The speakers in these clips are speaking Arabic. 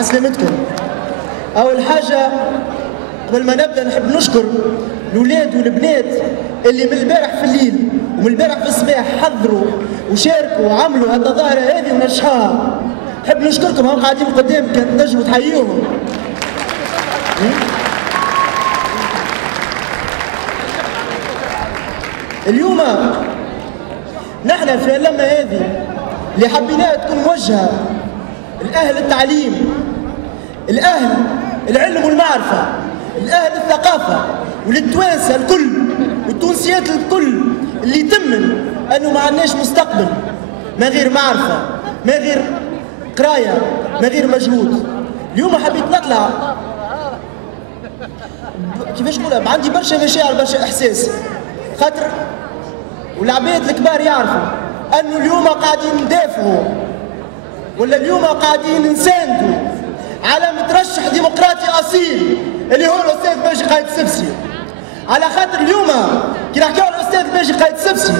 عسلامتكم. أول حاجة قبل ما نبدأ نحب نشكر الأولاد والبنات اللي من البارح في الليل ومن البارح في الصباح حضروا وشاركوا وعملوا هذه الظاهرة هذه ونجحوها. نحب نشكركم، هم قاعدين قدام كان تنجموا تحييهم. اليوم نحن في اللمة هذه اللي حبيناها تكون موجهة الأهل التعليم، الأهل العلم والمعرفة، الأهل الثقافة، وللتوانسة الكل والتونسيات الكل اللي يتمن أنه ما عندناش مستقبل ما غير معرفة، ما غير قراية، ما غير مجهود. اليوم حبيت نطلع كيفاش نقولها، عندي برشا مشاعر برشا إحساس، خاطر والعباد الكبار يعرفوا أنه اليوم قاعدين ندافعوا ولا اليوم قاعدين نساندوا على مترشح ديمقراطي أصيل اللي هو الأستاذ باجي قايد السبسي. على خاطر اليوم كي نحكيو على الأستاذ باجي قايد السبسي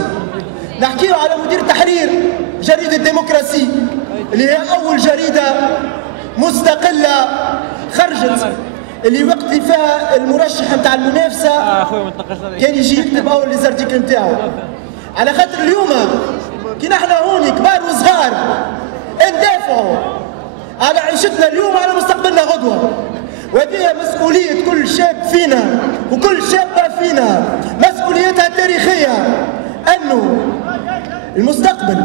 نحكيو على مدير تحرير جريدة ديمقراسي اللي هي أول جريدة مستقلة خرجت، اللي وقت اللي فيها المرشح نتاع المنافسة كان يجي يكتب أول ليزارتيكل نتاعو. على خاطر اليوم كي نحن هوني كبار وصغار ندافعوا على عيشتنا اليوم وعلى مستقبلنا غدوة، وهذه مسؤولية كل شاب فينا وكل شابة فينا، مسؤوليتها التاريخية أنه المستقبل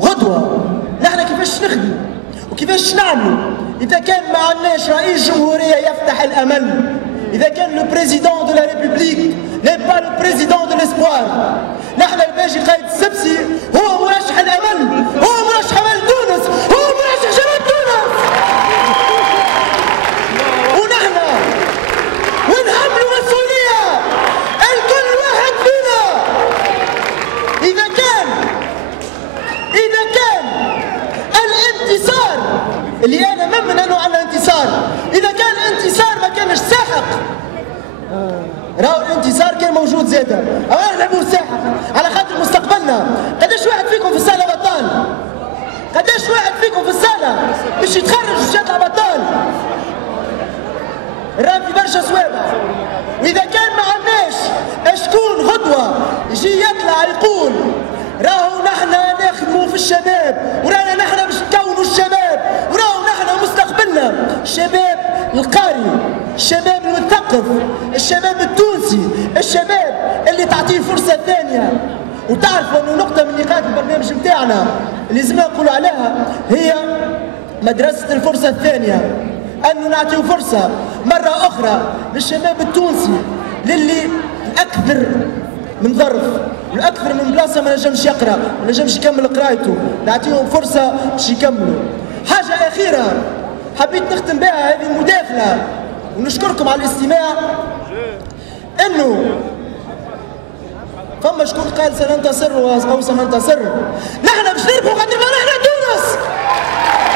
غدوة نحن كيفاش نخدم وكيفاش نعملوا. إذا كان ما عندناش رئيس جمهورية يفتح الأمل، إذا كان لو بريزيدون دو لا ريبوبليك n'est pas le président de l'espoir، نحن الباجي قايد السبسي هو مرشح الأمل، هو مرشح أمل تونس، هو مرشح شباب تونس. ونحن ونحملوا مسؤولية الكل واحد فينا. إذا كان الانتصار اللي أنا مؤمن أنه عندنا انتصار، إذا كان الانتصار ما كانش ساحق، راهو الانتصار كان موجود زاده، أو نلعبوا ساحق على خاطر مستقبلنا. قداش واحد فيكم في الصالة بطال؟ قداش واحد فيكم في الصالة باش يتخرج باش يطلع بطال؟ راه في برشا صوابع. وإذا كان ما عندناش شكون غدوة يجي يطلع يقول راهو نحن نخدموا في الشباب، ورانا نحن باش نكونوا الشباب، وراهو نحن مستقبلنا، الشباب القاري، الشباب المثقف، الشباب التونسي، الشباب اللي تعطيه فرصة ثانية. وتعرفوا انه نقطة من نقاط البرنامج نتاعنا اللي لازم نقولوا عليها هي مدرسة الفرصة الثانية، انه نعطيو فرصة مرة أخرى للشباب التونسي للي الأكثر من ظرف والأكثر من بلاصة ما نجمش يقرأ، ما نجمش يكمل قرايته، نعطيهم فرصة باش يكملوا. حاجة أخيرة حبيت نختم بها هذه المداخلة ونشكركم على الاستماع، انه فما شكون قال سننتصر او سننتصر، نحن باش نربحوا قد ما